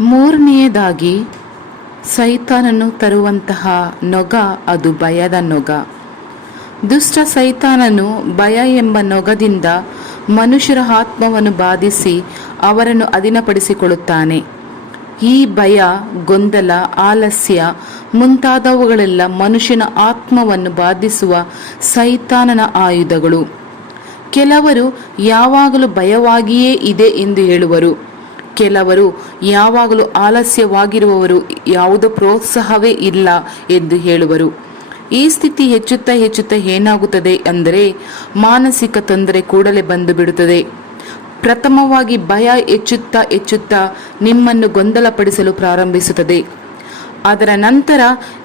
ಮೂರನೆಯದಾಗಿ ಸೈತಾನನ್ನು ತರುವಂತಹ ನೊಗ ಅದು ಭಯದ ನೊಗ. ದುಷ್ಟ ಸೈತಾನನು ಭಯ ಎಂಬ ನೊಗದಿಂದ ಮನುಷ್ಯರ ಆತ್ಮವನ್ನು ಬಾಧಿಸಿ ಅವರನ್ನು ಅಧೀನಪಡಿಸಿಕೊಳ್ಳುತ್ತಾನೆ. ಈ ಭಯ, ಗೊಂದಲ, ಆಲಸ್ಯ ಮುಂತಾದವುಗಳೆಲ್ಲ ಮನುಷ್ಯನ ಆತ್ಮವನ್ನು ಬಾಧಿಸುವ ಸೈತಾನನ ಆಯುಧಗಳು. ಕೆಲವರು ಯಾವಾಗಲೂ ಭಯವಾಗಿಯೇ ಇದೆ ಎಂದು ಹೇಳುವರು. ಕೆಲವರು ಯಾವಾಗಲೂ ಆಲಸ್ಯವಾಗಿರುವವರು ಯಾವುದೋ ಪ್ರೋತ್ಸಾಹವೇ ಇಲ್ಲ ಎಂದು ಹೇಳುವರು. ಈ ಸ್ಥಿತಿ ಹೆಚ್ಚುತ್ತಾ ಹೆಚ್ಚುತ್ತಾ ಏನಾಗುತ್ತದೆ ಅಂದರೆ ಮಾನಸಿಕ ತೊಂದರೆ ಕೂಡಲೇ ಬಂದು ಬಿಡುತ್ತದೆ. ಪ್ರಥಮವಾಗಿ ಭಯ ಹೆಚ್ಚುತ್ತಾ ಹೆಚ್ಚುತ್ತಾ ನಿಮ್ಮನ್ನು ಗೊಂದಲಪಡಿಸಲು ಪ್ರಾರಂಭಿಸುತ್ತದೆ. ಅದರ ನಂತರ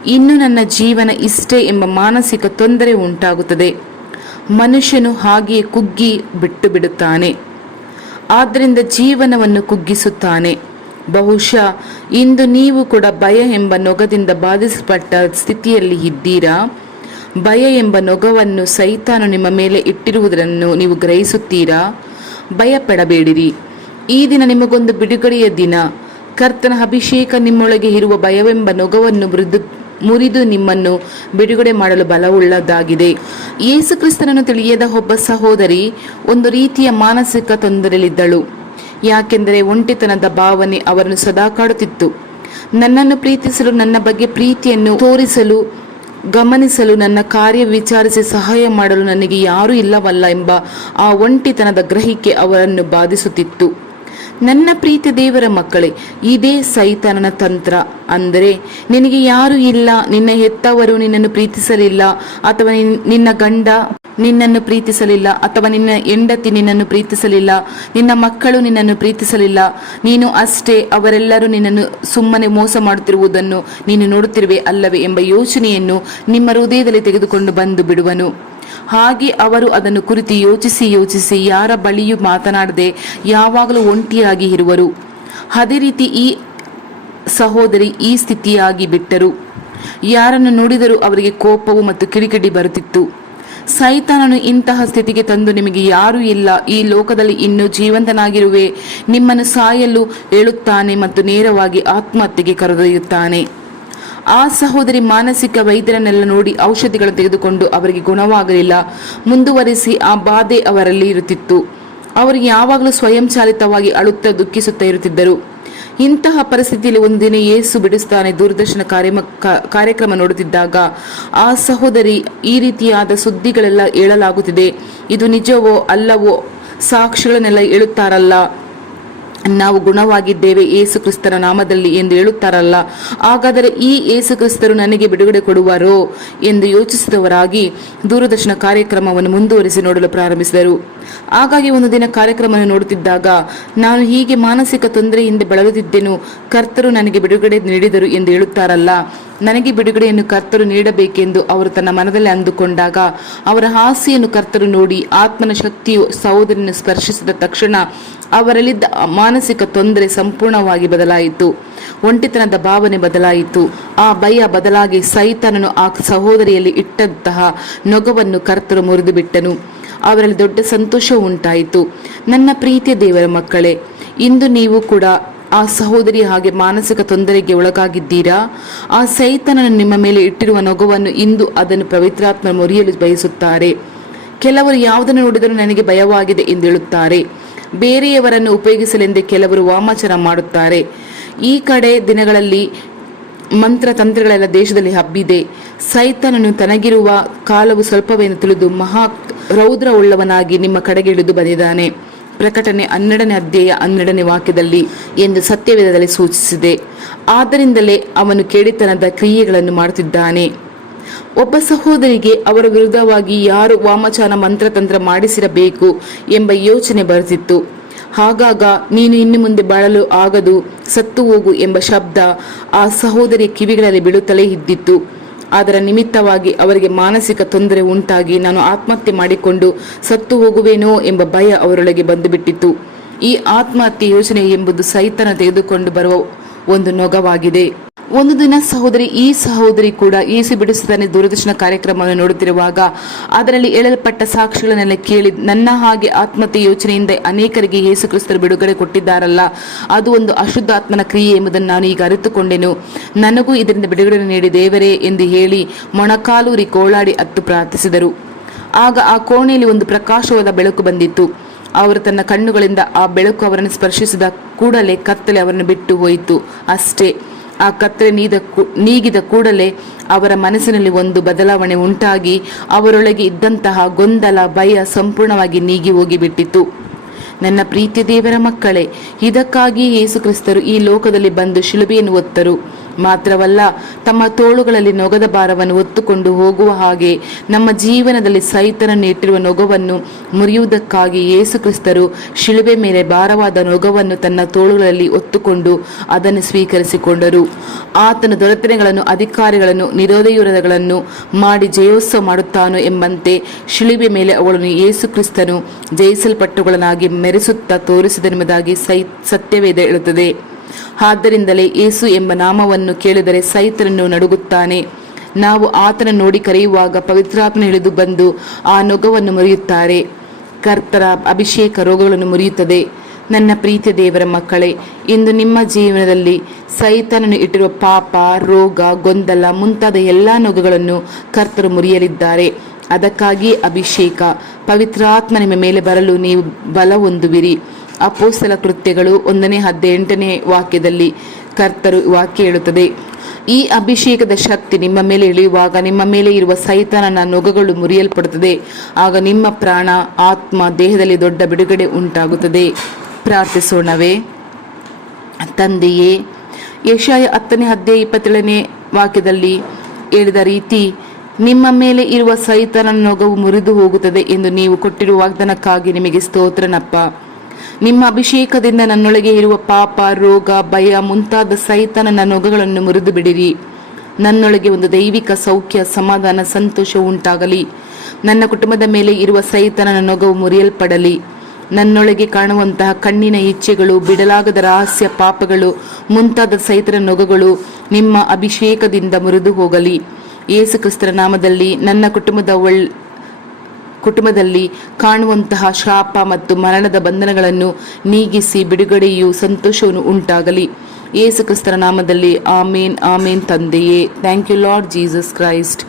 ಇನ್ನು ನನ್ನ ಜೀವನ ಇಷ್ಟೇ ಎಂಬ ಮಾನಸಿಕ ತೊಂದರೆ ಉಂಟಾಗುತ್ತದೆ. ಮನುಷ್ಯನು ಹಾಗೆಯೇ ಕುಗ್ಗಿ ಬಿಟ್ಟು ಬಿಡುತ್ತಾನೆ. ಆದ್ದರಿಂದ ಜೀವನವನ್ನು ಕುಗ್ಗಿಸುತ್ತಾನೆ. ಬಹುಶಃ ಇಂದು ನೀವು ಕೂಡ ಭಯ ಎಂಬ ನೊಗದಿಂದ ಬಾಧಿಸಲ್ಪಟ್ಟ ಸ್ಥಿತಿಯಲ್ಲಿ ಇದ್ದೀರಾ? ಭಯ ಎಂಬ ನೊಗವನ್ನು ಸೈತಾನು ನಿಮ್ಮ ಮೇಲೆ ಇಟ್ಟಿರುವುದನ್ನು ನೀವು ಗ್ರಹಿಸುತ್ತೀರಾ? ಭಯಪಡಬೇಡಿರಿ. ಈ ದಿನ ನಿಮಗೊಂದು ಬಿಡುಗಡೆಯ ದಿನ. ಕರ್ತನ ಅಭಿಷೇಕ ನಿಮ್ಮೊಳಗೆ ಇರುವ ಭಯವೆಂಬ ನೊಗವನ್ನು ಮೃದು ಮುರಿದು ನಿಮ್ಮನ್ನು ಬಿಡುಗಡೆ ಮಾಡಲು ಬಲವುಳ್ಳದಾಗಿದೆ ಯೇಸು ಕ್ರಿಸ್ತನನ್ನು ತಿಳಿಯದ ಒಬ್ಬ ಸಹೋದರಿ ಒಂದು ರೀತಿಯ ಮಾನಸಿಕ ತೊಂದರೆಯಲ್ಲಿದ್ದಳು. ಯಾಕೆಂದರೆ ಒಂಟಿತನದ ಭಾವನೆ ಅವರನ್ನು ಸದಾ ಕಾಡುತ್ತಿತ್ತು. ನನ್ನನ್ನು ಪ್ರೀತಿಸಲು, ನನ್ನ ಬಗ್ಗೆ ಪ್ರೀತಿಯನ್ನು ತೋರಿಸಲು, ಗಮನಿಸಲು, ನನ್ನ ಕಾರ್ಯ ವಿಚಾರಿಸಿ ಸಹಾಯ ಮಾಡಲು ನನಗೆ ಯಾರೂ ಇಲ್ಲವಲ್ಲ ಎಂಬ ಆ ಒಂಟಿತನದ ಗ್ರಹಿಕೆ ಅವರನ್ನು ಬಾಧಿಸುತ್ತಿತ್ತು. ನನ್ನ ಪ್ರೀತಿ ದೇವರ ಮಕ್ಕಳೇ, ಇದೇ ಸೈತಾನನ ತಂತ್ರ. ಅಂದರೆ, ನಿನಗೆ ಯಾರು ಇಲ್ಲ, ನಿನ್ನ ಹೆತ್ತವರು ನಿನ್ನನ್ನು ಪ್ರೀತಿಸಲಿಲ್ಲ, ಅಥವಾ ನಿನ್ನ ಗಂಡ ನಿನ್ನನ್ನು ಪ್ರೀತಿಸಲಿಲ್ಲ, ಅಥವಾ ನಿನ್ನ ಹೆಂಡತಿ ನಿನ್ನನ್ನು ಪ್ರೀತಿಸಲಿಲ್ಲ, ನಿನ್ನ ಮಕ್ಕಳು ನಿನ್ನನ್ನು ಪ್ರೀತಿಸಲಿಲ್ಲ. ನೀನು ಅಷ್ಟೇ, ಅವರೆಲ್ಲರೂ ನಿನ್ನನ್ನು ಸುಮ್ಮನೆ ಮೋಸ ಮಾಡುತ್ತಿರುವುದನ್ನು ನೀನು ನೋಡುತ್ತಿರುವೆ ಅಲ್ಲವೇ ಎಂಬ ಯೋಚನೆಯನ್ನು ನಿಮ್ಮ ಹೃದಯದಲ್ಲಿ ತೆಗೆದುಕೊಂಡು ಬಂದು ಬಿಡುವನು. ಹಾಗೆ ಅವರು ಅದನ್ನು ಕುರಿತು ಯೋಚಿಸಿ ಯೋಚಿಸಿ ಯಾರ ಬಳಿಯೂ ಮಾತನಾಡದೆ ಯಾವಾಗಲೂ ಒಂಟಿಯಾಗಿ ಇರುವರು. ಅದೇ ರೀತಿ ಈ ಸಹೋದರಿ ಈ ಸ್ಥಿತಿಯಾಗಿ ಬಿಟ್ಟರು. ಯಾರನ್ನು ನೋಡಿದರೂ ಅವರಿಗೆ ಕೋಪವು ಮತ್ತು ಕಿಡಿಕಿಡಿ ಬರುತ್ತಿತ್ತು. ಸೈತಾನನು ಇಂತಹ ಸ್ಥಿತಿಗೆ ತಂದು ನಿಮಗೆ ಯಾರೂ ಇಲ್ಲ. ಈ ಲೋಕದಲ್ಲಿ ಇನ್ನೂ ಜೀವಂತನಾಗಿರುವೆ. ನಿಮ್ಮನ್ನು ಸಾಯಲು ಹೇಳುತ್ತಾನೆ ಮತ್ತು ನೇರವಾಗಿ ಆತ್ಮಹತ್ಯೆಗೆ ಕರೆದೊಯ್ಯುತ್ತಾನೆ. ಆ ಸಹೋದರಿ ಮಾನಸಿಕ ವೈದ್ಯರನ್ನೆಲ್ಲ ನೋಡಿ ಔಷಧಿಗಳನ್ನು ತೆಗೆದುಕೊಂಡು ಅವರಿಗೆ ಗುಣವಾಗಲಿಲ್ಲ. ಮುಂದುವರಿಸಿ ಆ ಬಾಧೆ ಅವರಲ್ಲಿ ಇರುತ್ತಿತ್ತು. ಅವರು ಯಾವಾಗಲೂ ಸ್ವಯಂಚಾಲಿತವಾಗಿ ಅಳುತ್ತಾ ದುಃಖಿಸುತ್ತಾ ಇರುತ್ತಿದ್ದರು. ಇಂತಹ ಪರಿಸ್ಥಿತಿಯಲ್ಲಿ ಒಂದಿನ ಏಸು ಬಿಡಿಸ್ತಾನೆ ದೂರದರ್ಶನ ಕಾರ್ಯಮ ಕಾರ್ಯಕ್ರಮ ನೋಡುತ್ತಿದ್ದಾಗ ಆ ಸಹೋದರಿ ಈ ರೀತಿಯಾದ ಸುದ್ದಿಗಳೆಲ್ಲ ಹೇಳಲಾಗುತ್ತಿದೆ ಇದು ನಿಜವೋ ಅಲ್ಲವೋ ಸಾಕ್ಷಿಗಳನ್ನೆಲ್ಲ ಹೇಳುತ್ತಾರಲ್ಲ ನಾವು ಗುಣವಾಗಿದ್ದೇವೆ ಏಸು ಕ್ರಿಸ್ತರ ನಾಮದಲ್ಲಿ ಎಂದು ಹೇಳುತ್ತಾರಲ್ಲ. ಹಾಗಾದರೆ ಈ ಏಸು ಕ್ರಿಸ್ತರು ನನಗೆ ಬಿಡುಗಡೆ ಕೊಡುವರೋ ಎಂದು ಯೋಚಿಸಿದವರಾಗಿ ದೂರದರ್ಶನ ಕಾರ್ಯಕ್ರಮವನ್ನು ಮುಂದುವರಿಸಿ ನೋಡಲು ಪ್ರಾರಂಭಿಸಿದರು. ಹಾಗಾಗಿ ಒಂದು ದಿನ ಕಾರ್ಯಕ್ರಮವನ್ನು ನೋಡುತ್ತಿದ್ದಾಗ, ನಾನು ಹೀಗೆ ಮಾನಸಿಕ ತೊಂದರೆಯಿಂದ ಬಳಲುತ್ತಿದ್ದೆನು, ಕರ್ತರು ನನಗೆ ಬಿಡುಗಡೆ ನೀಡಿದರು ಎಂದು ಹೇಳುತ್ತಾರಲ್ಲ. ನನಗೆ ಬಿಡುಗಡೆಯನ್ನು ಕರ್ತರು ನೀಡಬೇಕೆಂದು ಅವರು ತನ್ನ ಮನದಲ್ಲಿ ಅಂದುಕೊಂಡಾಗ ಅವರ ಹಾಸಿಯನ್ನು ಕರ್ತರು ನೋಡಿ ಆತ್ಮನ ಶಕ್ತಿಯು ಸಹೋದರನ್ನು ಸ್ಪರ್ಶಿಸಿದ ತಕ್ಷಣ ಅವರಲ್ಲಿದ್ದ ಮಾನಸಿಕ ತೊಂದರೆ ಸಂಪೂರ್ಣವಾಗಿ ಬದಲಾಯಿತು. ಒಂಟಿತನದ ಭಾವನೆ ಬದಲಾಯಿತು. ಆ ಭಯ ಬದಲಾಗಿ ಸೈತಾನನು ಆ ಸಹೋದರಿಯಲ್ಲಿ ಇಟ್ಟಂತಹ ನೊಗವನ್ನು ಕರ್ತರು ಮುರಿದು ಬಿಟ್ಟನು ಅವರಲ್ಲಿ ದೊಡ್ಡ ಸಂತೋಷ ಉಂಟಾಯಿತು. ನನ್ನ ಪ್ರೀತಿಯ ದೇವರ ಮಕ್ಕಳೇ, ಇಂದು ನೀವು ಕೂಡ ಆ ಸಹೋದರಿ ಹಾಗೆ ಮಾನಸಿಕ ತೊಂದರೆಗೆ ಒಳಗಾಗಿದ್ದೀರಾ? ಆ ಸೈತನನ್ನು ನಿಮ್ಮ ಮೇಲೆ ಇಟ್ಟಿರುವ ನೊಗವನ್ನು ಇಂದು ಅದನ್ನು ಪವಿತ್ರಾತ್ಮ ಮುರಿಯಲು ಬಯಸುತ್ತಾರೆ. ಕೆಲವರು ಯಾವುದನ್ನು ನೋಡಿದರೂ ನನಗೆ ಭಯವಾಗಿದೆ ಎಂದು ಹೇಳುತ್ತಾರೆ. ಬೇರೆಯವರನ್ನು ಉಪಯೋಗಿಸಲೆಂದೇ ಕೆಲವರು ವಾಮಾಚಾರ ಮಾಡುತ್ತಾರೆ. ಈ ಕಡೆ ದಿನಗಳಲ್ಲಿ ಮಂತ್ರ ತಂತ್ರಗಳೆಲ್ಲ ದೇಶದಲ್ಲಿ ಹಬ್ಬಿದೆ. ಸೈತನನು ತನಗಿರುವ ಕಾಲವು ಸ್ವಲ್ಪವೇನು ತಿಳಿದು ಮಹಾ ರೌದ್ರ ಉಳ್ಳವನಾಗಿ ನಿಮ್ಮ ಕಡೆಗೆ ಇಳಿದು ಬಂದಿದ್ದಾನೆ. ಪ್ರಕಟಣೆ ಹನ್ನೆರಡನೇ ಅಧ್ಯಾಯ ಹನ್ನೆರಡನೇ ವಾಕ್ಯದಲ್ಲಿ ಎಂದು ಸತ್ಯವೇದದಲ್ಲಿ ಸೂಚಿಸಿದೆ. ಆದ್ದರಿಂದಲೇ ಅವನು ಕೇಳಿತನದ ಕ್ರಿಯೆಗಳನ್ನು ಮಾಡುತ್ತಿದ್ದಾನೆ. ಒಬ್ಬ ಸಹೋದರಿಗೆ ಅವರ ವಿರುದ್ಧವಾಗಿ ಯಾರು ವಾಮಚಾನ ಮಂತ್ರತಂತ್ರ ಮಾಡಿಸಿರಬೇಕು ಎಂಬ ಯೋಚನೆ ಬರುತ್ತಿತ್ತು. ಹಾಗಾಗ ನೀನು ಇನ್ನು ಮುಂದೆ ಬಾಳಲು ಆಗದು, ಸತ್ತು ಹೋಗು ಎಂಬ ಶಬ್ದ ಆ ಸಹೋದರಿಯ ಕಿವಿಗಳಲ್ಲಿ ಬೀಳುತ್ತಲೇ ಇದ್ದಿತ್ತು. ಅದರ ನಿಮಿತ್ತವಾಗಿ ಅವರಿಗೆ ಮಾನಸಿಕ ತೊಂದರೆ ಉಂಟಾಗಿ ನಾನು ಆತ್ಮಹತ್ಯೆ ಮಾಡಿಕೊಂಡು ಸತ್ತು ಹೋಗುವೇನೋ ಎಂಬ ಭಯ ಅವರೊಳಗೆ ಬಂದುಬಿಟ್ಟಿತ್ತು. ಈ ಆತ್ಮಹತ್ಯೆ ಯೋಚನೆ ಎಂಬುದು ಸೈತನ ತೆಗೆದುಕೊಂಡು ಬರುವ ಒಂದು ನೊಗವಾಗಿದೆ. ಒಂದು ದಿನ ಸಹೋದರಿ, ಈ ಸಹೋದರಿ ಕೂಡ ಏಸು ಬಿಡಿಸುತ್ತಾನೆ ದೂರದರ್ಶನ ಕಾರ್ಯಕ್ರಮವನ್ನು ನೋಡುತ್ತಿರುವಾಗ, ಅದರಲ್ಲಿ ಎಳಲ್ಪಟ್ಟ ಸಾಕ್ಷಿಗಳನ್ನೆಲ್ಲ ಕೇಳಿ, ನನ್ನ ಹಾಗೆ ಆತ್ಮಹತ್ಯೆ ಯೋಚನೆಯಿಂದ ಅನೇಕರಿಗೆ ಯೇಸು ಕ್ರಿಸ್ತರು ಬಿಡುಗಡೆ ಕೊಟ್ಟಿದ್ದಾರಲ್ಲ, ಅದು ಒಂದು ಅಶುದ್ಧಾತ್ಮನ ಕ್ರಿಯೆ ಎಂಬುದನ್ನು ನಾನು ಈಗ ಅರಿತುಕೊಂಡೆನು. ನನಗೂ ಇದರಿಂದ ಬಿಡುಗಡೆ ನೀಡಿ ದೇವರೇ ಎಂದು ಹೇಳಿ ಮೊಣಕಾಲೂರಿ ಕೋಳಾಡಿ ಅತ್ತು ಪ್ರಾರ್ಥಿಸಿದರು. ಆಗ ಆ ಕೋಣೆಯಲ್ಲಿ ಒಂದು ಪ್ರಕಾಶವಾದ ಬೆಳಕು ಬಂದಿತ್ತು. ಅವರು ತನ್ನ ಕಣ್ಣುಗಳಿಂದ ಆ ಬೆಳಕು ಅವರನ್ನು ಸ್ಪರ್ಶಿಸಿದ ಕೂಡಲೇ ಕತ್ತಲೆ ಅವರನ್ನು ಬಿಟ್ಟು ಹೋಯಿತು. ಅಷ್ಟೇ. ಆ ಕತ್ರೆ ನೀದ ನೀಗಿದ ಕೂಡಲೇ ಅವರ ಮನಸ್ಸಿನಲ್ಲಿ ಒಂದು ಬದಲಾವಣೆ ಉಂಟಾಗಿ ಅವರೊಳಗೆ ಇದ್ದಂತಹ ಗೊಂದಲ, ಭಯ ಸಂಪೂರ್ಣವಾಗಿ ನೀಗಿ ಹೋಗಿಬಿಟ್ಟಿತು ನನ್ನ ಪ್ರೀತಿ ದೇವರ ಮಕ್ಕಳೇ, ಇದಕ್ಕಾಗಿ ಯೇಸುಕ್ರಿಸ್ತರು ಈ ಲೋಕದಲ್ಲಿ ಬಂದು ಶಿಲುಬೆಯನ್ನು ಹೊತ್ತರು. ಮಾತ್ರವಲ್ಲ, ತಮ್ಮ ತೋಳುಗಳಲ್ಲಿ ನೊಗದ ಭಾರವನ್ನು ಒತ್ತುಕೊಂಡು ಹೋಗುವ ಹಾಗೆ ನಮ್ಮ ಜೀವನದಲ್ಲಿ ಸೈತನನ್ನು ಇಟ್ಟಿರುವ ನೊಗವನ್ನು ಮುರಿಯುವುದಕ್ಕಾಗಿ ಯೇಸು ಕ್ರಿಸ್ತರು ಶಿಲುಬೆ ಮೇಲೆ ಭಾರವಾದ ನೊಗವನ್ನು ತನ್ನ ತೋಳುಗಳಲ್ಲಿ ಒತ್ತುಕೊಂಡು ಅದನ್ನು ಸ್ವೀಕರಿಸಿಕೊಂಡರು. ಆತನ ದೊರೆತನೆಗಳನ್ನು, ಅಧಿಕಾರಿಗಳನ್ನು, ನಿರೋಧಯುರಗಳನ್ನು ಮಾಡಿ ಜಯೋತ್ಸವ ಮಾಡುತ್ತಾನೋ ಎಂಬಂತೆ ಶಿಲುಬೆ ಮೇಲೆ ಅವಳನ್ನು ಯೇಸು ಕ್ರಿಸ್ತನು ಜಯಿಸಲ್ಪಟ್ಟುಗಳನ್ನಾಗಿ ಮೆರೆಸುತ್ತಾ ತೋರಿಸಿದೆಂಬುದಾಗಿ ಸೈ, ಸತ್ಯವೇದ ಹೇಳುತ್ತದೆ. ಆದ್ದರಿಂದಲೇ ಏಸು ಎಂಬ ನಾಮವನ್ನು ಕೇಳಿದರೆ ಸೈತನನ್ನು ನಡುಗುತ್ತಾನೆ. ನಾವು ಆತನ ನೋಡಿ ಕರೆಯುವಾಗ ಪವಿತ್ರಾತ್ಮನ ಇಳಿದು ಬಂದು ಆ ನೊಗವನ್ನು ಮುರಿಯುತ್ತಾರೆ. ಕರ್ತರ ಅಭಿಷೇಕ ರೋಗಗಳನ್ನು ಮುರಿಯುತ್ತದೆ. ನನ್ನ ಪ್ರೀತಿಯ ದೇವರ ಮಕ್ಕಳೇ, ಇಂದು ನಿಮ್ಮ ಜೀವನದಲ್ಲಿ ಸೈತನನ್ನು ಇಟ್ಟಿರುವ ಪಾಪ, ರೋಗ, ಗೊಂದಲ ಮುಂತಾದ ಎಲ್ಲ ನೊಗಗಳನ್ನು ಕರ್ತರು ಮುರಿಯಲಿದ್ದಾರೆ. ಅದಕ್ಕಾಗಿ ಅಭಿಷೇಕ, ಪವಿತ್ರಾತ್ಮ ನಿಮ್ಮ ಮೇಲೆ ಬರಲು ನೀವು ಬಲ ಹೊಂದುವಿರಿ. ಅಪೋಸ್ತಲ ಕೃತ್ಯಗಳು ಒಂದನೇ ಹದಿನೆಂಟನೇ ವಾಕ್ಯದಲ್ಲಿ ಕರ್ತರು ವಾಕ್ಯ ಹೇಳುತ್ತದೆ. ಈ ಅಭಿಷೇಕದ ಶಕ್ತಿ ನಿಮ್ಮ ಮೇಲೆ ಇಳಿಯುವಾಗ ನಿಮ್ಮ ಮೇಲೆ ಇರುವ ಸೈತಾನನ ನೊಗಗಳು ಮುರಿಯಲ್ಪಡುತ್ತದೆ. ಆಗ ನಿಮ್ಮ ಪ್ರಾಣ, ಆತ್ಮ, ದೇಹದಲ್ಲಿ ದೊಡ್ಡ ಬಿಡುಗಡೆ ಉಂಟಾಗುತ್ತದೆ. ಪ್ರಾರ್ಥಿಸೋಣವೇ. ತಂದೆಯೇ, ಯಶಾಯ ಹತ್ತನೇ ಹದ್ದೆ ಇಪ್ಪತ್ತೇಳನೇ ವಾಕ್ಯದಲ್ಲಿ ಹೇಳಿದ ರೀತಿ, ನಿಮ್ಮ ಮೇಲೆ ಇರುವ ಸೈತನ ನೊಗವು ಮುರಿದು ಹೋಗುತ್ತದೆ ಎಂದು ನೀವು ಕೊಟ್ಟಿರುವ ವಾಗ್ದಾನಕ್ಕಾಗಿ ನಿಮಗೆ ಸ್ತೋತ್ರನಪ್ಪ. ನಿಮ್ಮ ಅಭಿಷೇಕದಿಂದ ನನ್ನೊಳಗೆ ಇರುವ ಪಾಪ, ರೋಗ, ಭಯ ಮುಂತಾದ ಸೈತನ ನೊಗಗಳನ್ನು ಮುರಿದು ಬಿಡಿರಿ. ನನ್ನೊಳಗೆ ಒಂದು ದೈವಿಕ ಸೌಖ್ಯ, ಸಮಾಧಾನ, ಸಂತೋಷ ಉಂಟಾಗಲಿ. ನನ್ನ ಕುಟುಂಬದ ಮೇಲೆ ಇರುವ ಸೈತನನ ನೊಗವು ಮುರಿಯಲ್ಪಡಲಿ. ನನ್ನೊಳಗೆ ಕಾಣುವಂತಹ ಕಣ್ಣಿನ ಇಚ್ಛೆಗಳು, ಬಿಡಲಾಗದ ರಹಸ್ಯ ಪಾಪಗಳು, ಮುಂತಾದ ಸೈತನ ನೊಗಗಳು ನಿಮ್ಮ ಅಭಿಷೇಕದಿಂದ ಮುರಿದು ಹೋಗಲಿ. ಯೇಸು ಕ್ರಿಸ್ತರ ನಾಮದಲ್ಲಿ ನನ್ನ ಕುಟುಂಬದ ಒಳ್ ಕುಟುಂಬದಲ್ಲಿ ಕಾಣುವಂತಹ ಶಾಪ ಮತ್ತು ಮರಣದ ಬಂಧನಗಳನ್ನು ನೀಗಿಸಿ ಬಿಡುಗಡೆಯು ಸಂತೋಷವನ್ನು ಉಂಟಾಗಲಿ. ಯೇಸು ಕ್ರಿಸ್ತರ ನಾಮದಲ್ಲಿ ಆಮೇನ್ ಆಮೇನ್ ತಂದೆಯೇ. Thank you Lord Jesus Christ.